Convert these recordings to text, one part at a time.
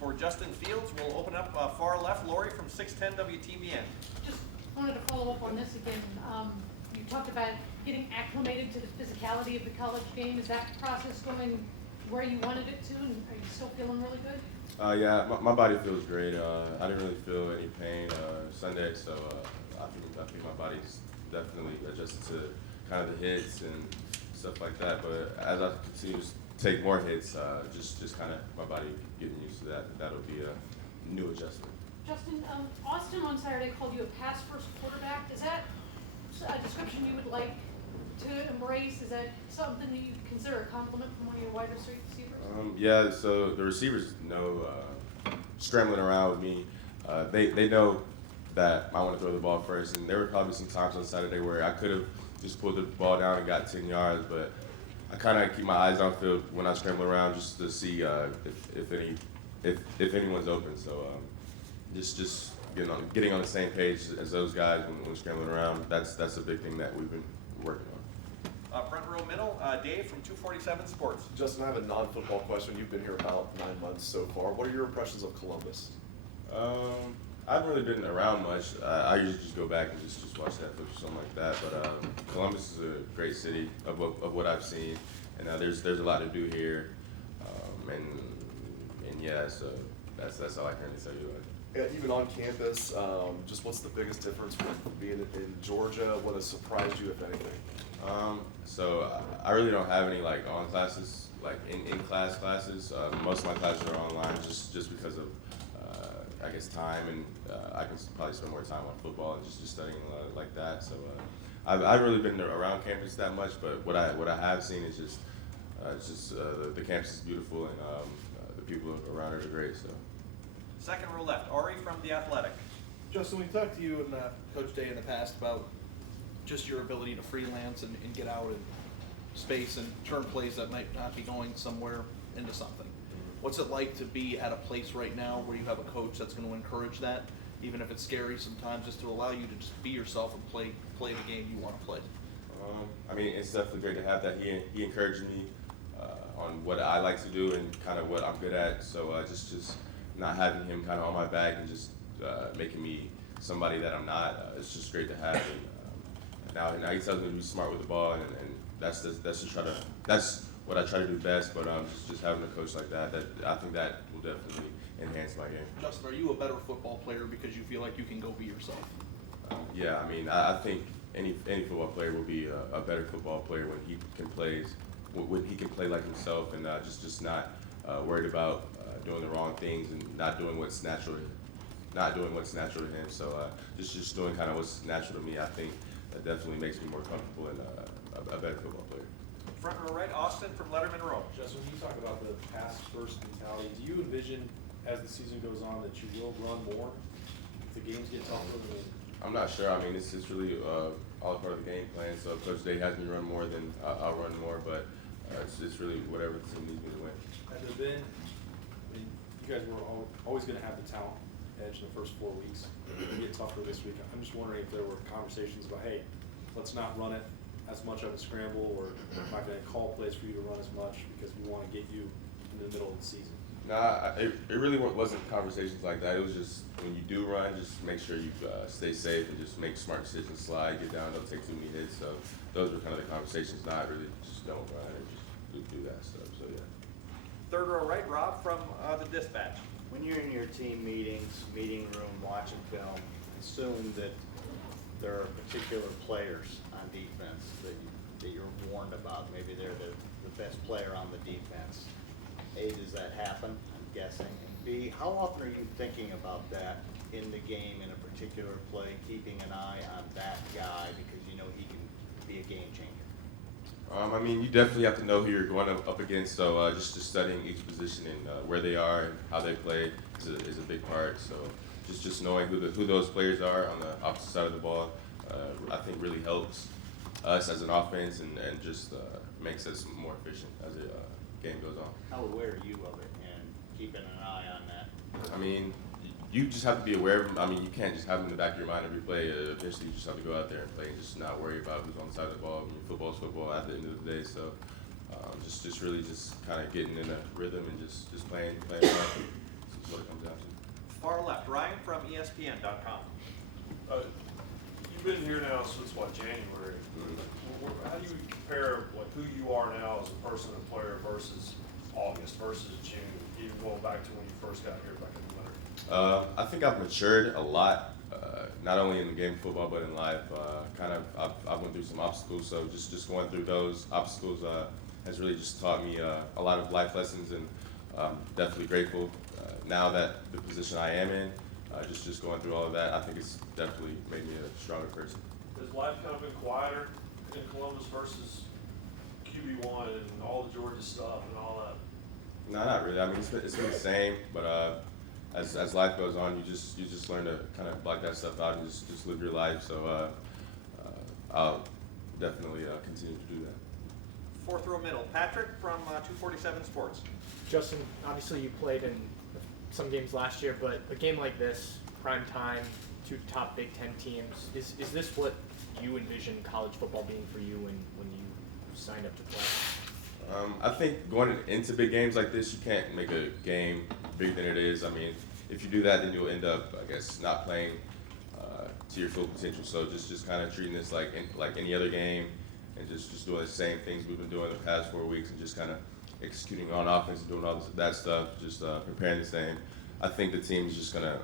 For Justin Fields, we'll open up far left. Lori from 610 WTBN. Just wanted to follow up on this again. You talked about getting acclimated to the physicality of the college game. Is that process going where you wanted it to, and are you still feeling really good? Yeah, my body feels great. I didn't really feel any pain Sunday, so I think my body's definitely adjusted to kind of the hits and stuff like that. But as I continue to take more hits, just kind of my body getting used to that. That'll be a new adjustment. Justin, Austin on Saturday called you a pass-first quarterback. Is that a description you would like to embrace? Is that something that you consider a compliment from one of your wide receivers? Yeah, so the receivers know scrambling around with me. They know that I want to throw the ball first, and there were probably some times on Saturday where I could have just pulled the ball down and got 10 yards, but I kind of keep my eyes downfield when I scramble around just to see if anyone's open. So just getting on the same page as those guys when scrambling around. That's a big thing that we've been working on. Front row middle, Dave from 247 Sports. Justin, I have a non-football question. You've been here about 9 months so far. What are your impressions of Columbus? I haven't really been around much. I usually just go back and just watch Netflix or something like that. But Columbus is a great city of what I've seen, and there's a lot to do here. And yeah, so that's all I can tell you. Even on campus, just what's the biggest difference with being in Georgia? What has surprised you, if anything? So I really don't have any like on classes, like in class classes. Most of my classes are online just because of I guess time, and I can probably spend more time on football and just studying like that. So I've really been around campus that much, but what I have seen is just the campus is beautiful, and the people around it are great. So. Second row left, Ari from The Athletic. Justin, we talked to you and Coach Day in the past about just your ability to freelance and get out in space and turn plays that might not be going somewhere into something. What's it like to be at a place right now where you have a coach that's going to encourage that, even if it's scary sometimes, just to allow you to just be yourself and play the game you want to play? I mean, it's definitely great to have that. He encouraged me on what I like to do and kind of what I'm good at. So just not having him kind of on my back and just making me somebody that I'm not, it's just great to have. And now he tells me to be smart with the ball, and that's what I try to do best. But just having a coach like that I think that will definitely enhance my game. Justin, are you a better football player because you feel like you can go be yourself? Yeah, I mean, I think any football player will be a better football player when he can play like himself, and just not worried about doing the wrong things and not doing what's natural to him. So just doing kind of what's natural to me, I think that definitely makes me more comfortable and a better football player. Front row right, Austin from Letterman Row. Justin, when you talk about the pass first mentality, do you envision as the season goes on that you will run more if the games get tougher? I'm not sure. I mean, it's really all part of the game plan. So if Coach Day has me run more, then I'll run more. But it's really whatever the team needs me to win. Has there been, I mean, you guys were always going to have the talent edge in the first 4 weeks. It'll get tougher this week. I'm just wondering if there were conversations about, hey, let's not run it as much of a scramble, or we're not going to call plays for you to run as much because we want to get you in the middle of the season. Nah, it really wasn't conversations like that. It was just when you do run, just make sure you stay safe and just make smart decisions, slide, get down, don't take too many hits. So those were kind of the conversations. Not really just don't run and just do that stuff. So yeah. Third row right, Rob from the Dispatch. When you're in your team meetings, meeting room, watching film, assume that there are particular players on defense that you're warned about. Maybe they're the best player on the defense. A, does that happen? I'm guessing. And B, how often are you thinking about that in the game in a particular play, keeping an eye on that guy because you know he can be a game changer? I mean, you definitely have to know who you're going up against. So just studying each position and where they are and how they play is a big part. So just knowing who those players are on the opposite side of the ball, I think really helps us as an offense and just makes us more efficient as the game goes on. How aware are you of it and keeping an eye on that? I mean, you just have to be aware of them. I mean, you can't just have them in the back of your mind every play. Eventually, you just have to go out there and play and just not worry about who's on the side of the ball. I mean, football's football at the end of the day. So just really just kind of getting in a rhythm and just playing hard. That's what ESPN.com. You've been here now since what, January? How do you compare like who you are now as a person and player versus August versus June, even going back to when you first got here back in the winter? I think I've matured a lot, not only in the game of football but in life. I've went through some obstacles, so just going through those obstacles has really just taught me a lot of life lessons, and I'm definitely grateful now that the position I am in. Just going through all of that, I think it's definitely made me a stronger person. Has life kind of been quieter in Columbus versus QB1 and all the Georgia stuff and all that? No, not really. I mean, it's been the same, but as life goes on, you just learn to kind of block that stuff out and just live your life. So I'll definitely continue to do that. Fourth row middle, Patrick from 247 Sports. Justin, obviously you played in some games last year, but a game like this, prime time, two top Big Ten teams, is this what you envision college football being for you when you signed up to play? I think going into big games like this, you can't make a game bigger than it is. I mean, if you do that, then you'll end up, I guess, not playing to your full potential. So just kind of treating this like any other game, and just doing the same things we've been doing the past 4 weeks, and just kind of executing on offense and doing all that stuff, just preparing the same. I think the team's just gonna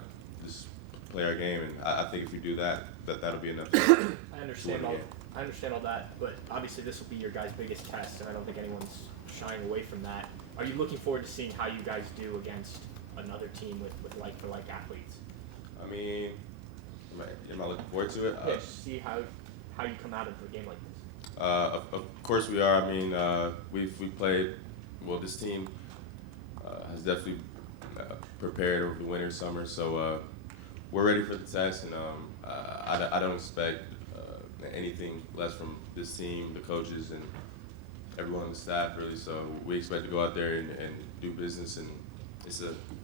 just play our game, and I think if we do that, that'll be enough. I understand all that, but obviously this will be your guys' biggest test, and I don't think anyone's shying away from that. Are you looking forward to seeing how you guys do against another team with like-for-like athletes? I mean, am I looking forward to it? Yeah, just see how you come out of a game like this. Of course we are. I mean, we've played. Well, this team has definitely prepared over the winter, summer, so we're ready for the test, and I don't expect anything less from this team, the coaches, and everyone on the staff, really. So we expect to go out there and do business, and it's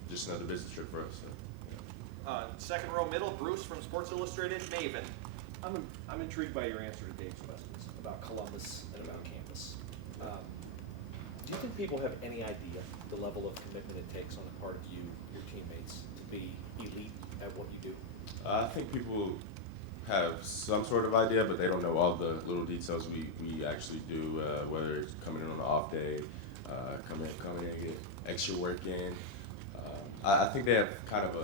just another business trip for us. So, yeah. Second row middle, Bruce from Sports Illustrated, Maven. I'm intrigued by your answer to Dave's questions about Columbus and about campus. Do you think people have any idea the level of commitment it takes on the part of you, your teammates, to be elite at what you do? I think people have some sort of idea, but they don't know all the little details we actually do, whether it's coming in on an off day, coming in and get extra work in. I think they have kind of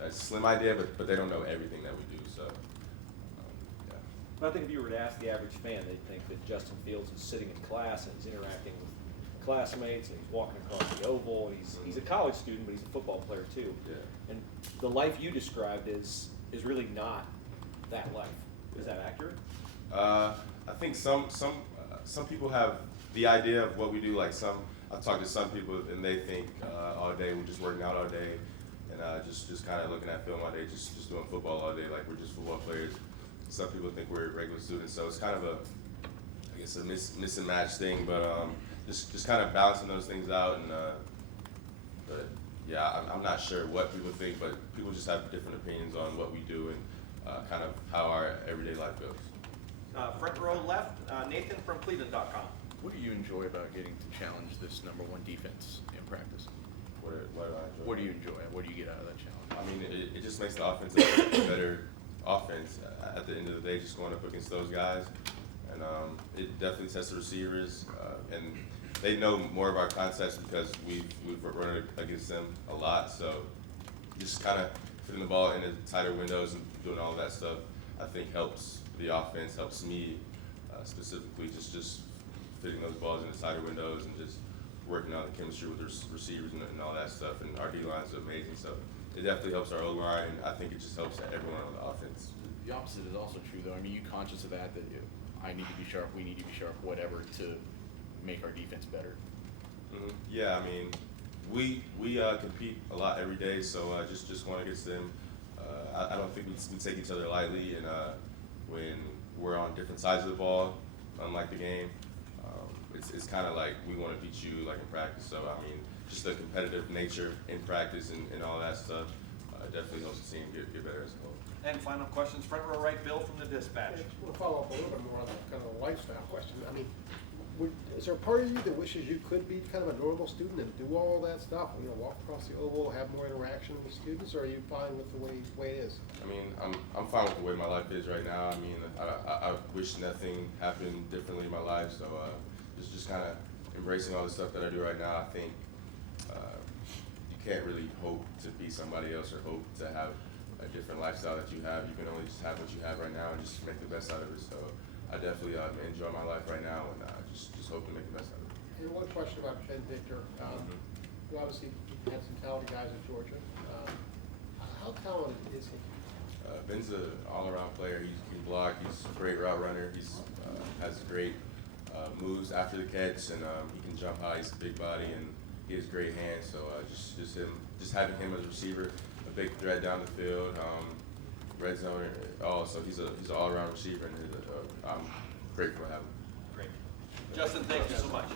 a slim idea, but they don't know everything that we do. So, yeah. But I think if you were to ask the average fan, they'd think that Justin Fields is sitting in class and he's interacting with classmates, and he's walking across the oval, and he's a college student, but he's a football player too. Yeah. And the life you described is really not that life. Is that accurate? I think some people have the idea of what we do. Like I've talked to some people and they think all day we're just working out all day, and just kind of looking at film all day, just doing football all day, like we're just football players. Some people think we're regular students, so it's kind of I guess a miss and match thing, but just kind of balancing those things out, and but yeah, I'm not sure what people think, but people just have different opinions on what we do and kind of how our everyday life goes. Front row left, Nathan from Cleveland.com. What do you enjoy about getting to challenge this #1 defense in practice? What do I enjoy? What do you enjoy? What do you get out of that challenge? I mean, it just makes the offense a better offense. At the end of the day, just going up against those guys, and it definitely tests the receivers, and they know more of our concepts because we've run against them a lot. So just kind of putting the ball in the tighter windows and doing all of that stuff, I think helps the offense, helps me specifically, just fitting those balls in the tighter windows and just working on the chemistry with the receivers and all that stuff. And our D-line's amazing, so it definitely helps our O-line, and I think it just helps everyone on the offense. The opposite is also true, though. I mean, you conscious of that I need to be sharp, we need to be sharp, whatever, to make our defense better. Mm-hmm. Yeah, I mean, we compete a lot every day, so just going against them, I don't think we take each other lightly, and when we're on different sides of the ball, unlike the game, it's kind of like we want to beat you like in practice. So I mean, just the competitive nature in practice and all that stuff definitely helps the team get better as well. And final questions, front row right, Bill from the Dispatch. I want to follow up a little bit more on the kind of the lifestyle question. I mean, is there a part of you that wishes you could be kind of a normal student and do all that stuff? You know, walk across the oval, have more interaction with students, or are you fine with the way it is? I mean, I'm fine with the way my life is right now. I mean, I wish nothing happened differently in my life. So just kind of embracing all the stuff that I do right now. I think you can't really hope to be somebody else or hope to have a different lifestyle that you have. You can only just have what you have right now and just make the best out of it. So I definitely enjoy my life right now, and just hope to make the best out of it. And one question about Ben Victor. You obviously had some talented guys at Georgia. How talented is he? Ben's an all-around player. He can block. He's a great route runner. He's has great moves after the catch, and he can jump high. He's a big body, and he has great hands. So just having him as a receiver, a big threat down the field, red zone. So he's an all-around receiver, and I'm grateful to have him. Great. Justin, thank you so much.